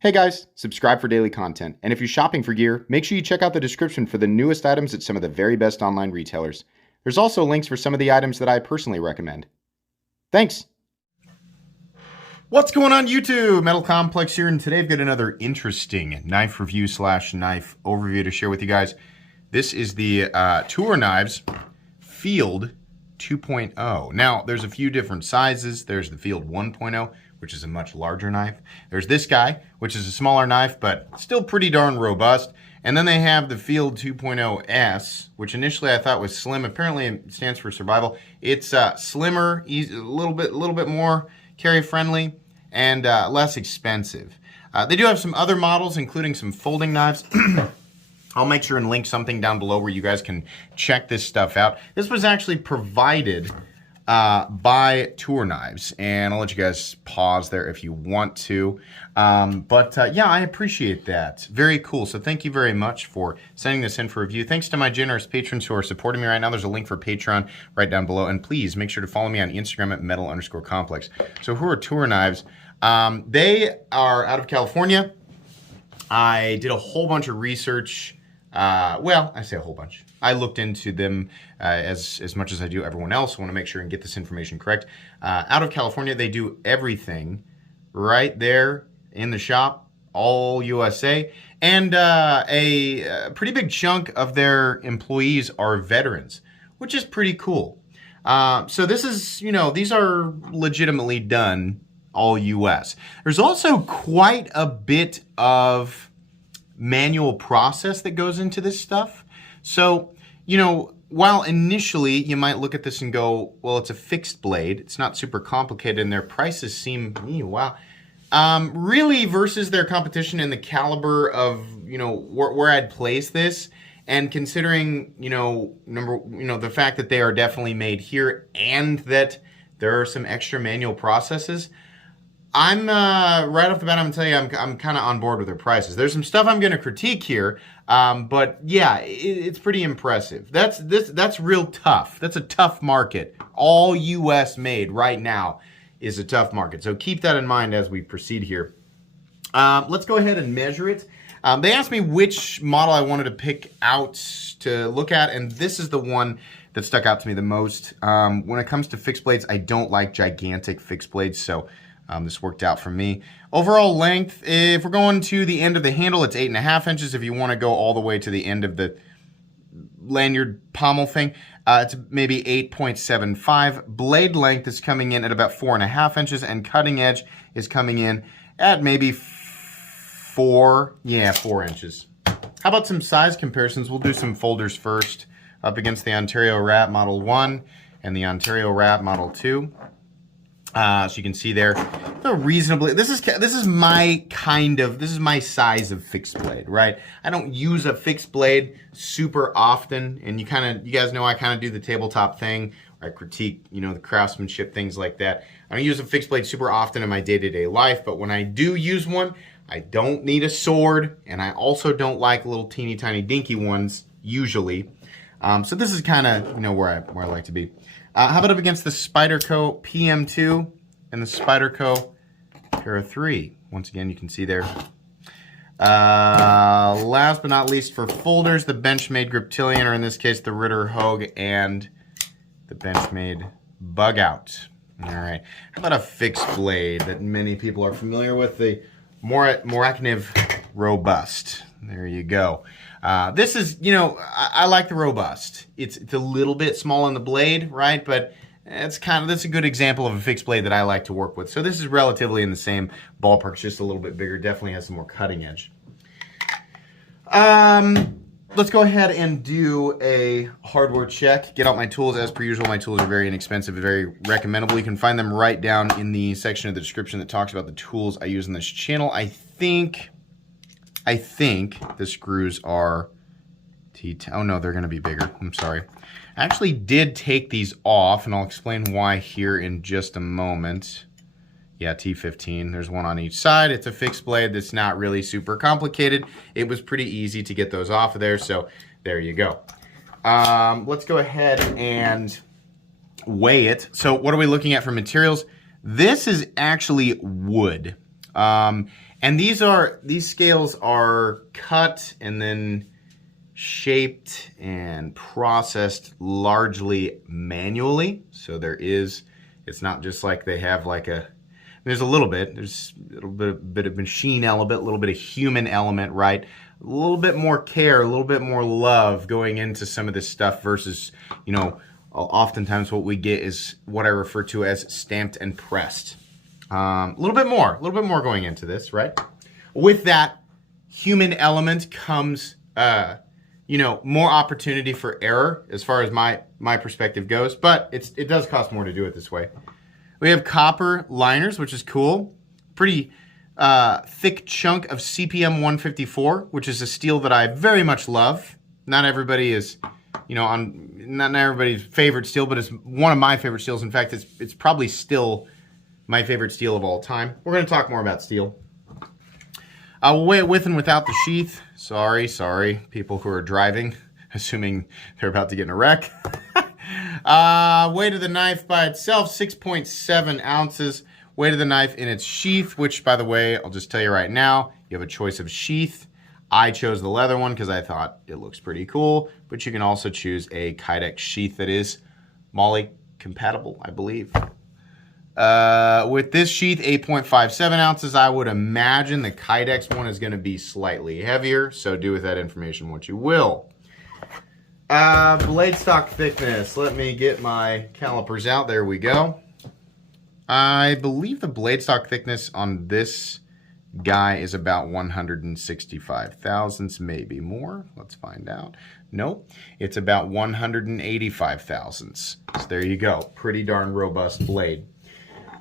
Hey guys, subscribe for daily content. And if you're shopping for gear, make sure you check out the description for the newest items at some of the very best online retailers. There's also links for some of the items that I personally recommend. Thanks! What's going on YouTube? Metal Complex here, and today I've got another interesting knife review slash knife overview to share with you guys. This is the Toor Knives Field 2.0. Now, there's a few different sizes. There's the Field 1.0, which is a much larger knife. There's this guy, which is a smaller knife, but still pretty darn robust. And then they have the Field 2.0S, which initially I thought was slim. Apparently it stands for survival. It's slimmer, easy, a little bit more carry friendly, and less expensive. They do have some other models, including some folding knives. I'll make sure and link something down below where you guys can check this stuff out. This was actually provided by Toor Knives, and I'll let you guys pause there if you want to. Yeah, I appreciate that. Very cool. So thank you very much for sending this in for review. Thanks to my generous patrons who are supporting me right now. There's a link for Patreon right down below, and please make sure to follow me on Instagram at metal_complex. So who are Toor Knives? They are out of California. I did a whole bunch of research. Well, I say a whole bunch. I looked into them as much as I do everyone else. I want to make sure and get this information correct. Out of California, they do everything right there in the shop, all USA. And a pretty big chunk of their employees are veterans, which is pretty cool. So this is, you know, these are legitimately done all US. There's also quite a bit of manual process that goes into this stuff. So, you know, while initially you might look at this and go, well, it's a fixed blade, it's not super complicated, and their prices seem, wow. Really versus their competition and the caliber of, you know, where I'd place this, and considering, you know, the fact that they are definitely made here and that there are some extra manual processes, I'm right off the bat, I'm gonna tell you, I'm kind of on board with their prices. There's some stuff I'm gonna critique here, but yeah, it's pretty impressive. That's real tough. That's a tough market. All U.S. made right now is a tough market. So keep that in mind as we proceed here. Let's go ahead and measure it. They asked me which model I wanted to pick out to look at, and this is the one that stuck out to me the most. When it comes to fixed blades, I don't like gigantic fixed blades, so this worked out for me. Overall length, if we're going to the end of the handle, it's 8.5 inches. If you want to go all the way to the end of the lanyard pommel thing, it's maybe 8.75. Blade length is coming in at about 4.5 inches, and cutting edge is coming in at maybe 4 inches. How about some size comparisons? We'll do some folders first, up against the Ontario Rat Model 1 and the Ontario Rat Model 2. So you can see there, they're reasonably, this is my size of fixed blade, right? I don't use a fixed blade super often, and you guys know I kind of do the tabletop thing, where I critique, you know, the craftsmanship, things like that. I don't use a fixed blade super often in my day-to-day life, but when I do use one, I don't need a sword, and I also don't like little teeny tiny dinky ones usually. So this is kind of, you know, where I like to be. How about up against the Spyderco PM2 and the Spyderco Para 3? Once again, you can see there. Last but not least, for folders, the Benchmade Griptilian, or in this case, the Ritter Hogue, and the Benchmade Bug Out. All right. How about a fixed blade that many people are familiar with, the Morakniv Robust? There you go. This is, you know, I like the Robust. It's a little bit small on the blade, right? But that's a good example of a fixed blade that I like to work with. So this is relatively in the same ballpark, just a little bit bigger. Definitely has some more cutting edge. Let's go ahead and do a hardware check. Get out my tools. As per usual, my tools are very inexpensive and very recommendable. You can find them right down in the section of the description that talks about the tools I use in this channel. I think the screws are T10. Oh no, they're going to be bigger. I'm sorry. I actually did take these off, and I'll explain why here in just a moment. Yeah, T15. There's one on each side. It's a fixed blade that's not really super complicated. It was pretty easy to get those off of there, so there you go. Let's go ahead and weigh it. So what are we looking at for materials? This is actually wood. And these scales are cut and then shaped and processed largely manually. So it's not just like they have like there's a little bit of machine element, a little bit of human element, right? A little bit more care, a little bit more love going into some of this stuff versus, oftentimes what we get is what I refer to as stamped and pressed. A little bit more going into this, right? With that human element comes, more opportunity for error as far as my perspective goes, but it does cost more to do it this way. We have copper liners, which is cool. Pretty thick chunk of CPM 154, which is a steel that I very much love. Not everybody is, not everybody's favorite steel, but it's one of my favorite steels. In fact, it's probably still my favorite steel of all time. We're going to talk more about steel. I'll weigh it with and without the sheath. Sorry, people who are driving, assuming they're about to get in a wreck. Weight of the knife by itself, 6.7 ounces. Weight of the knife in its sheath, which, by the way, I'll just tell you right now, you have a choice of sheath. I chose the leather one because I thought it looks pretty cool, but you can also choose a Kydex sheath that is MOLLE compatible, I believe. With this sheath, 8.57 ounces, I would imagine the Kydex one is going to be slightly heavier, so do with that information what you will. Blade stock thickness. Let me get my calipers out. There we go. I believe the blade stock thickness on this guy is about 165 thousandths, maybe more. Let's find out. Nope, it's about 185 thousandths. So there you go. Pretty darn robust blade.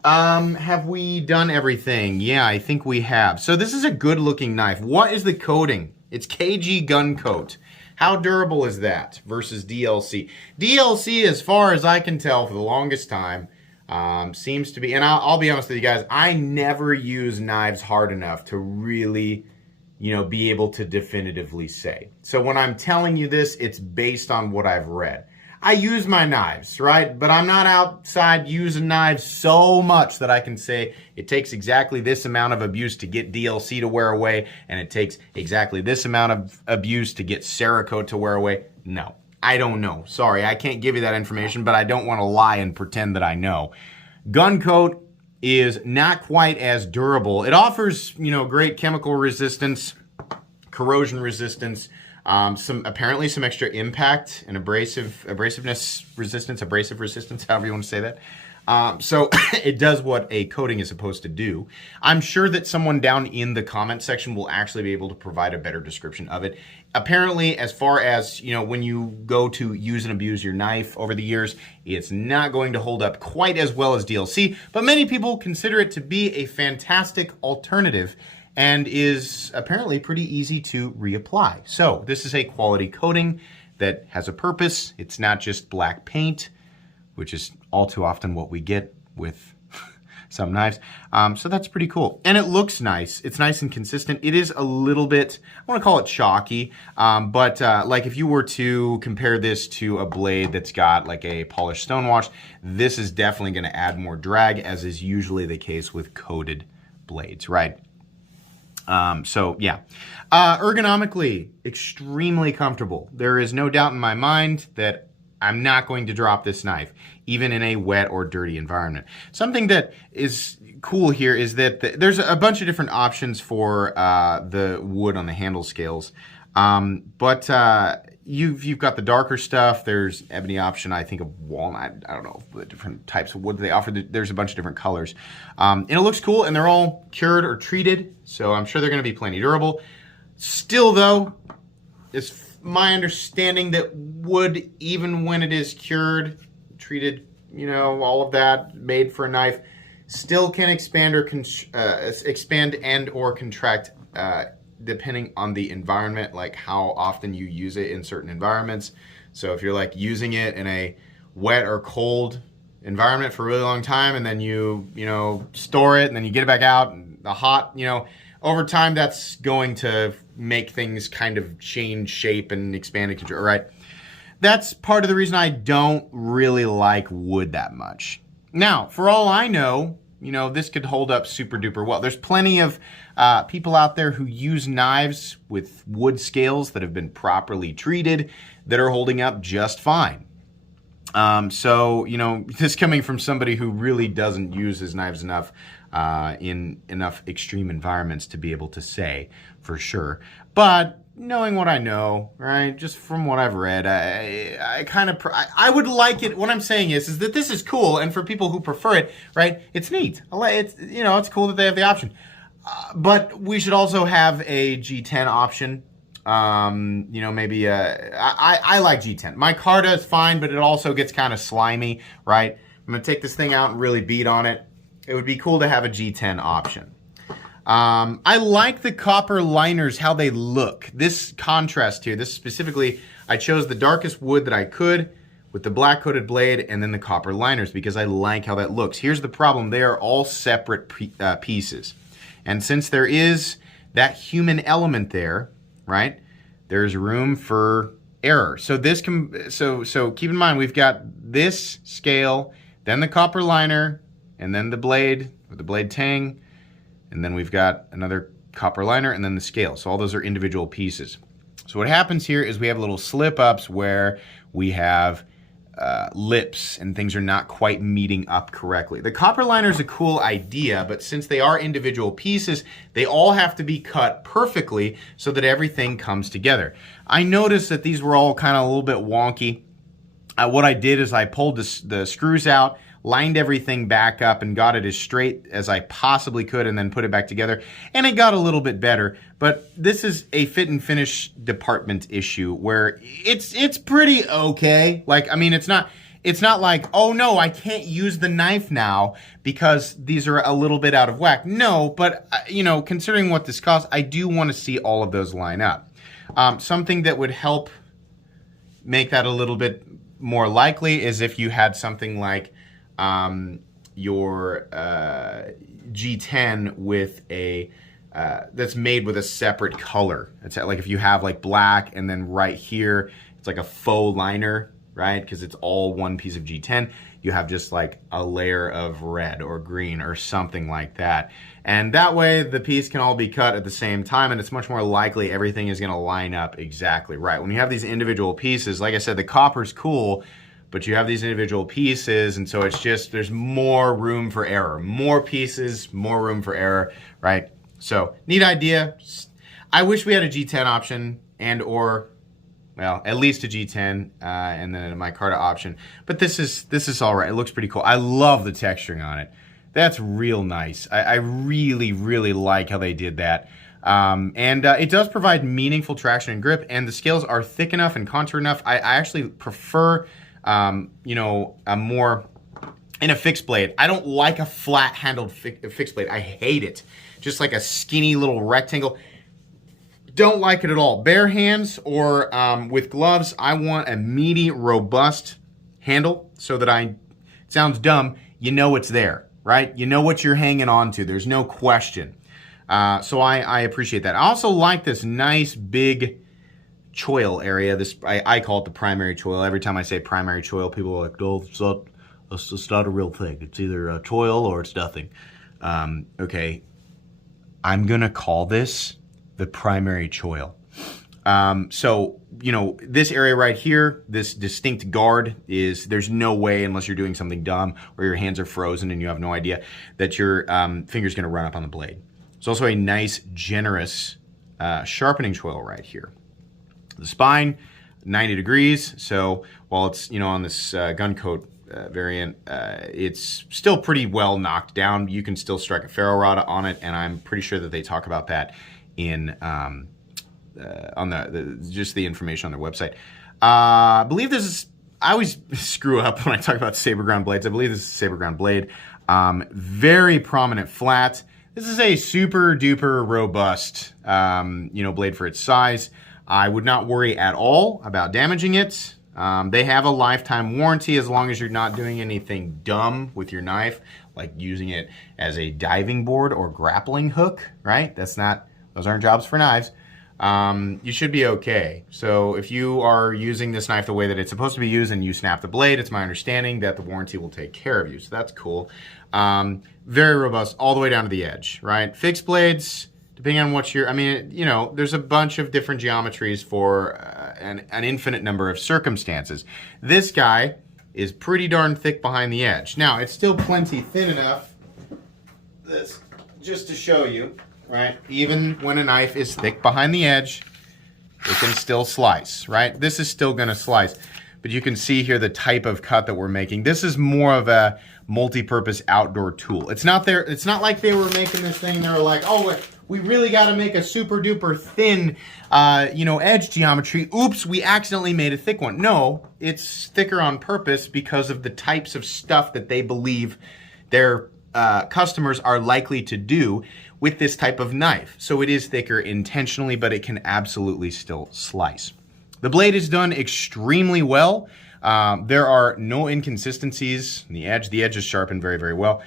Have we done everything? Yeah, I think we have. So this is a good looking knife. What is the coating? It's KG gun coat. How durable is that versus DLC? DLC, as far as I can tell for the longest time, seems to be, and I'll be honest with you guys, I never use knives hard enough to really, be able to definitively say. So when I'm telling you this, it's based on what I've read. I use my knives, right? But I'm not outside using knives so much that I can say it takes exactly this amount of abuse to get DLC to wear away, and it takes exactly this amount of abuse to get Cerakote to wear away. No, I don't know. Sorry, I can't give you that information, but I don't want to lie and pretend that I know. Gun coat is not quite as durable. It offers, great chemical resistance, corrosion resistance, some extra impact and abrasive resistance, however you want to say that. So it does what a coating is supposed to do. I'm sure that someone down in the comment section will actually be able to provide a better description of it. Apparently, as far as, when you go to use and abuse your knife over the years, it's not going to hold up quite as well as DLC, but many people consider it to be a fantastic alternative and is apparently pretty easy to reapply. So this is a quality coating that has a purpose. It's not just black paint, which is all too often what we get with some knives. So that's pretty cool. And it looks nice. It's nice and consistent. It is a little bit, I want to call it chalky, but like if you were to compare this to a blade that's got like a polished stonewash, this is definitely going to add more drag, as is usually the case with coated blades, right? So yeah, ergonomically, extremely comfortable. There is no doubt in my mind that I'm not going to drop this knife, even in a wet or dirty environment. Something that is cool here is that there's a bunch of different options for the wood on the handle scales. But you've got the darker stuff. There's ebony option, I think, of walnut. I don't know the different types of wood they offer. There's a bunch of different colors. And it looks cool, and they're all cured or treated, so I'm sure they're going to be plenty durable. Still, though, it's my understanding that wood, even when it is cured, treated, all of that, made for a knife, still can expand and or contract depending on the environment, like how often you use it in certain environments. So if you're like using it in a wet or cold environment for a really long time, and then you store it and then you get it back out and the hot, over time that's going to make things kind of change shape and expand and control, right? That's part of the reason I don't really like wood that much. Now, for all I know, this could hold up super duper well. There's plenty of people out there who use knives with wood scales that have been properly treated that are holding up just fine. So, this coming from somebody who really doesn't use his knives enough in enough extreme environments to be able to say for sure. But knowing what I know, right, just from what I've read, I would like it. What I'm saying is that this is cool, and for people who prefer it, right, it's neat. It's cool that they have the option. But we should also have a G10 option. Maybe I like G10. My Carta is fine, but it also gets kind of slimy, right? I'm gonna take this thing out and really beat on it. It would be cool to have a G10 option. I like the copper liners, how they look. This contrast here, this specifically, I chose the darkest wood that I could with the black coated blade and then the copper liners because I like how that looks. Here's the problem. They are all separate pieces. And since there is that human element there, right, there's room for error. So so keep in mind, we've got this scale, then the copper liner, and then the blade, with the blade tang, and then we've got another copper liner, and then the scale. So all those are individual pieces. So what happens here is we have little slip-ups where we have lips and things are not quite meeting up correctly. The copper liner is a cool idea, but since they are individual pieces, they all have to be cut perfectly so that everything comes together. I noticed that these were all kind of a little bit wonky. What I did is I pulled the screws out, lined everything back up and got it as straight as I possibly could and then put it back together, and it got a little bit better. But this is a fit and finish department issue where it's pretty okay. Like, I mean, it's not like, oh no, I can't use the knife now because these are a little bit out of whack. No, but considering what this costs, I do want to see all of those line up. Something that would help make that a little bit more likely is if you had something like your G10 with a that's made with a separate color. It's like if you have like black and then right here it's like a faux liner, right? Because it's all one piece of G10. You have just like a layer of red or green or something like that. And that way the piece can all be cut at the same time, and it's much more likely everything is going to line up exactly right. When you have these individual pieces, like I said, the copper's cool, but you have these individual pieces, and so it's just, there's more room for error. More pieces, more room for error, right? So, neat idea. I wish we had a G10 option and/or, well, at least a G10 and then a micarta option. But this is all right. It looks pretty cool. I love the texturing on it. That's real nice. I really, really like how they did that. It does provide meaningful traction and grip, and the scales are thick enough and contour enough. I actually prefer a more in a fixed blade. I don't like a flat-handled fixed blade. I hate it. Just like a skinny little rectangle. Don't like it at all. Bare hands or with gloves, I want a meaty, robust handle so that it sounds dumb, you know it's there, right? You know what you're hanging on to. There's no question. So I appreciate that. I also like this nice big choil area. I call it the primary choil. Every time I say primary choil, people are like, oh, it's not a real thing. It's either a choil or it's nothing. Okay, I'm going to call this the primary choil. So, this area right here, this distinct guard there's no way, unless you're doing something dumb or your hands are frozen and you have no idea, that your finger's going to run up on the blade. It's also a nice, generous sharpening choil right here. The spine, 90 degrees. So while it's, on this gun coat variant, it's still pretty well knocked down. You can still strike a ferro rod on it, and I'm pretty sure that they talk about that in on just the information on their website. I believe this is, I always screw up when I talk about saber ground blades. I believe this is a saber ground blade. Very prominent flat. This is a super duper robust, blade for its size. I would not worry at all about damaging it. They have a lifetime warranty as long as you're not doing anything dumb with your knife, like using it as a diving board or grappling hook, right? Those aren't jobs for knives. you should be okay. So if you are using this knife the way that it's supposed to be used and you snap the blade, it's my understanding that the warranty will take care of you. So that's cool. Very robust all the way down to the edge, right? Fixed blades, depending on what you're, I mean, you know, there's a bunch of different geometries for an infinite number of circumstances. This guy is pretty darn thick behind the edge. Now, it's still plenty thin enough, that's just to show you, right? Even when a knife is thick behind the edge, it can still slice, right? This is still gonna slice. But you can see here the type of cut that we're making. This is more of a multi-purpose outdoor tool. It's not like they were making this thing, they were like, oh, we really gotta make a super duper thin, you know, edge geometry. Oops, we accidentally made a thick one. No, it's thicker on purpose because of the types of stuff that they believe their customers are likely to do with this type of knife. So it is thicker intentionally, but it can absolutely still slice. The blade is done extremely well. There are no inconsistencies in the edge. The edge is sharpened very, very well.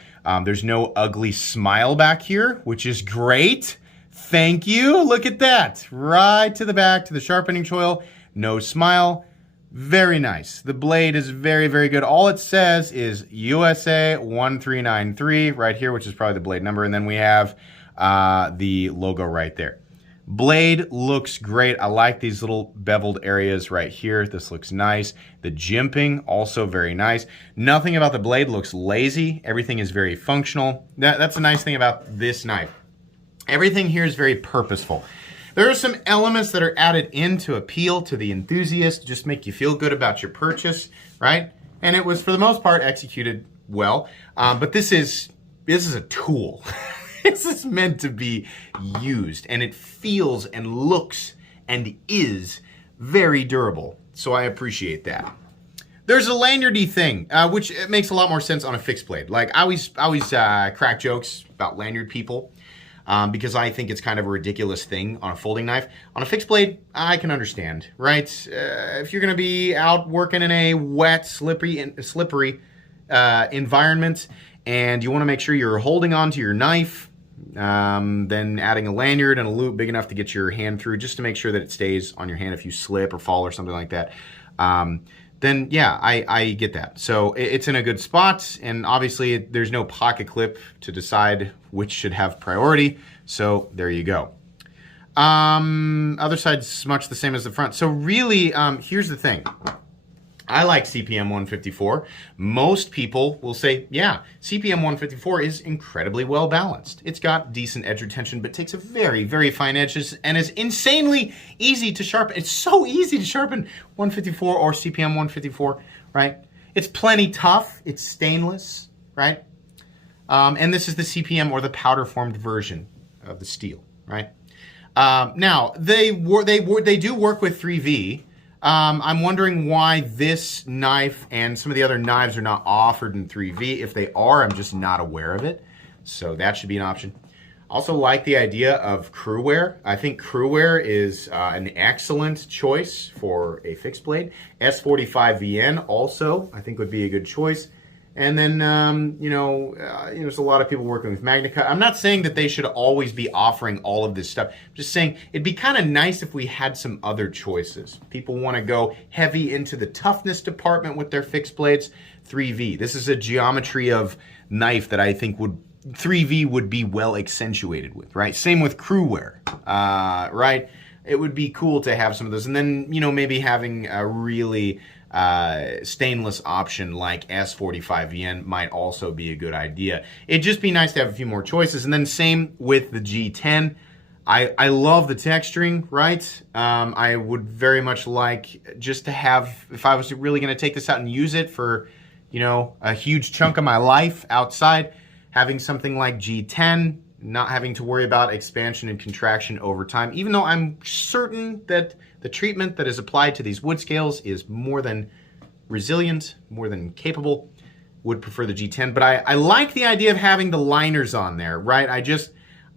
There's no ugly smile back here, which is great. Thank you. Look at that. Right to the back, to the sharpening choil. No smile. Very nice. The blade is very, very good. All it says is USA 1393 right here, which is probably the blade number. And then we have the logo right there. Blade looks great. I like these little beveled areas right here. This looks nice. The jimping, also very nice. Nothing about the blade looks lazy. Everything is very functional. That's a nice thing about this knife. Everything here is very purposeful. There are some elements that are added in to appeal to the enthusiast, just make you feel good about your purchase, right? And it was, for the most part, executed well. But this is a tool. This is meant to be used, and it feels and looks and is very durable. So I appreciate that. There's a lanyardy thing, which it makes a lot more sense on a fixed blade. Like I always crack jokes about lanyard people because I think it's kind of a ridiculous thing on a folding knife. On a fixed blade, I can understand, right? If you're going to be out working in a wet, slippery environment, and you want to make sure you're holding on to your knife, then adding a lanyard and a loop big enough to get your hand through, just to make sure that it stays on your hand if you slip or fall or something like that. Then yeah, I get that. So it's in a good spot, and obviously there's no pocket clip to decide which should have priority. So there you go. Other side's much the same as the front. So really, here's the thing. I like CPM 154. Most people will say, yeah, CPM 154 is incredibly well balanced. It's got decent edge retention, but takes a very, very fine edges and is insanely easy to sharpen. It's so easy to sharpen 154 or CPM 154, right? It's plenty tough. It's stainless, right? And this is the CPM or the powder formed version of the steel, right? Now, they do work with 3V. I'm wondering why this knife and some of the other knives are not offered in 3V. If they are, I'm just not aware of it. So that should be an option. Also like the idea of crew wear. I think crew wear is an excellent choice for a fixed blade. S45VN also, I think, would be a good choice. And then, there's a lot of people working with MagnaCut. I'm not saying that they should always be offering all of this stuff. I'm just saying it'd be kind of nice if we had some other choices. People want to go heavy into the toughness department with their fixed blades. 3V. This is a geometry of knife that I think 3V would be well accentuated with, right? Same with crew wear, right? It would be cool to have some of those. And then, maybe having a really stainless option like S45VN might also be a good idea. It'd just be nice to have a few more choices. And then same with the G10. I love the texturing, right? I would very much like just to have, if I was really going to take this out and use it for, a huge chunk of my life outside, having something like G10, not having to worry about expansion and contraction over time, even though I'm certain that the treatment that is applied to these wood scales is more than resilient, more than capable. Would prefer the G10, but I like the idea of having the liners on there, right?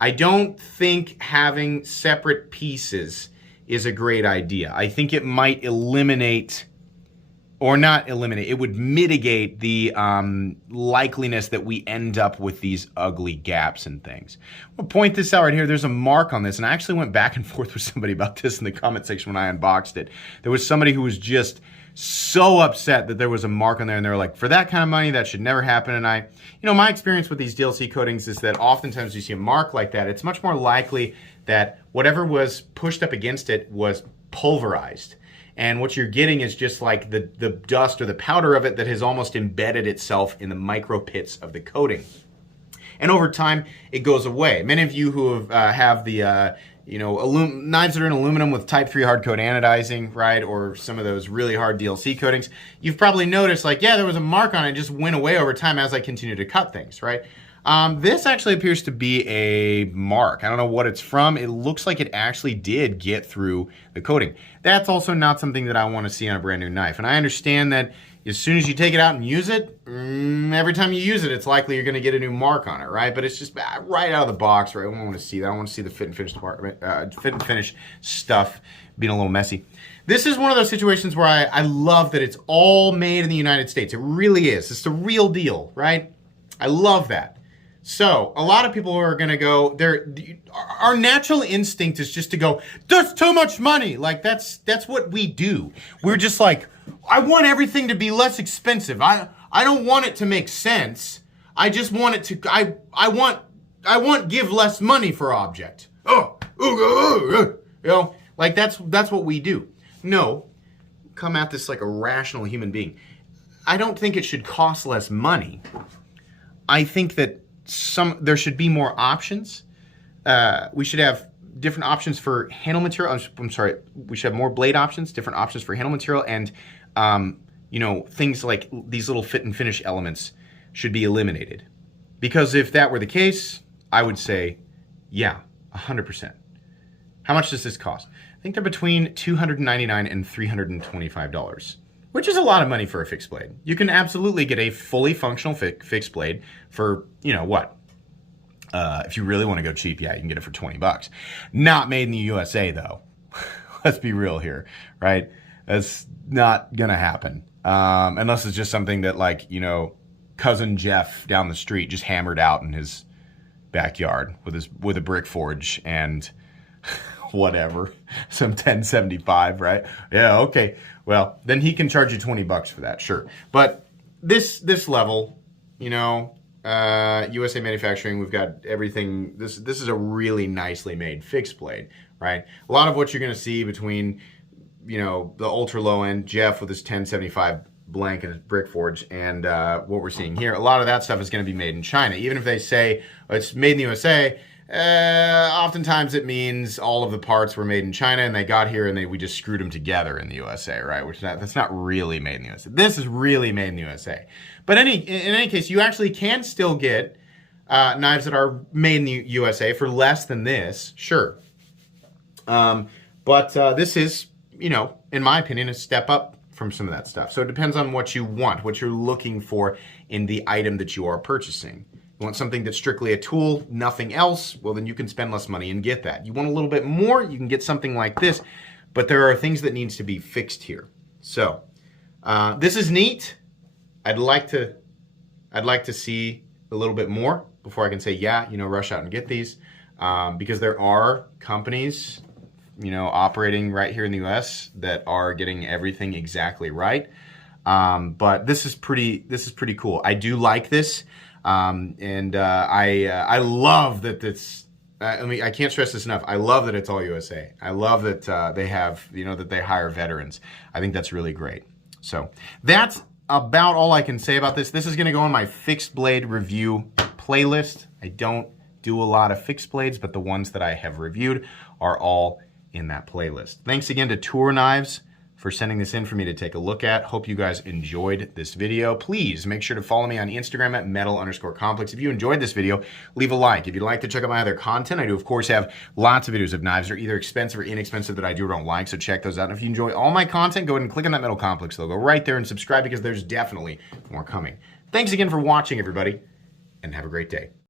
I don't think having separate pieces is a great idea. I think it might eliminate or not eliminate, it would mitigate the likeliness that we end up with these ugly gaps and things. I'll point this out right here. There's a mark on this, and I actually went back and forth with somebody about this in the comment section when I unboxed it. There was somebody who was just so upset that there was a mark on there, and they were like, for that kind of money, that should never happen. And my experience with these DLC coatings is that oftentimes you see a mark like that, it's much more likely that whatever was pushed up against it was pulverized. And what you're getting is just like the dust or the powder of it that has almost embedded itself in the micro pits of the coating. And over time, it goes away. Many of you who have the knives that are in aluminum with type 3 hard coat anodizing, right, or some of those really hard DLC coatings, you've probably noticed like, yeah, there was a mark on it, just went away over time as I continue to cut things, right? This actually appears to be a mark. I don't know what it's from. It looks like it actually did get through the coating. That's also not something that I want to see on a brand new knife. And I understand that as soon as you take it out and use it, every time you use it, it's likely you're going to get a new mark on it, right? But it's just right out of the box, right? I don't want to see that. I want to see the fit and finish department, fit and finish stuff being a little messy. This is one of those situations where I love that it's all made in the United States. It really is. It's the real deal, right? I love that. So a lot of people are going to go there. Our natural instinct is just to go, that's too much money. Like that's what we do. We're just like, I want everything to be less expensive. I don't want it to make sense. I just want it to, I want give less money for object. Like that's what we do. No, come at this like a rational human being. I don't think it should cost less money. I think that there should be more options. We should have different options for handle material. I'm sorry, we should have more blade options, different options for handle material, and things like these little fit and finish elements should be eliminated. Because if that were the case, I would say, yeah, 100%. How much does this cost? I think they're between $299 and $325. Which is a lot of money for a fixed blade. You can absolutely get a fully functional fixed blade for, what? If you really want to go cheap, yeah, you can get it for $20. Not made in the USA, though. Let's be real here, right? That's not going to happen. Unless it's just something that, like, cousin Jeff down the street just hammered out in his backyard with a brick forge and whatever, some 1075, right? Yeah, okay. Well, then he can charge you $20 for that, sure. But this level, USA manufacturing, we've got everything. This is a really nicely made fixed blade, right? A lot of what you're going to see between, the ultra low end Jeff with his 1075 blank and his brick forge and what we're seeing here, a lot of that stuff is going to be made in China. Even if they say it's made in the USA, oftentimes it means all of the parts were made in China and they got here and we just screwed them together in the USA, right? That's not really made in the USA. This is really made in the USA. But in any case, you actually can still get knives that are made in the USA for less than this, sure. But this is, in my opinion, a step up from some of that stuff. So it depends on what you want, what you're looking for in the item that you are purchasing. You want something that's strictly a tool, nothing else, well, then you can spend less money and get that. You want a little bit more, you can get something like this, but there are things that needs to be fixed here. So this is neat. I'd like to see a little bit more before I can say, yeah, rush out and get these, because there are companies, operating right here in the US that are getting everything exactly right. But this is pretty cool. I do like this. I love that this, I can't stress this enough. I love that it's all USA. I love that they have, that they hire veterans. I think that's really great. So that's about all I can say about this. This is going to go on my fixed blade review playlist. I don't do a lot of fixed blades, but the ones that I have reviewed are all in that playlist. Thanks again to Toor Knives for sending this in for me to take a look at. Hope you guys enjoyed this video. Please make sure to follow me on Instagram at metal_complex. If you enjoyed this video, leave a like. If you'd like to check out my other content, I do, of course, have lots of videos of knives that are either expensive or inexpensive that I do or don't like, so check those out. And if you enjoy all my content, go ahead and click on that Metal Complex logo right there and subscribe because there's definitely more coming. Thanks again for watching, everybody, and have a great day.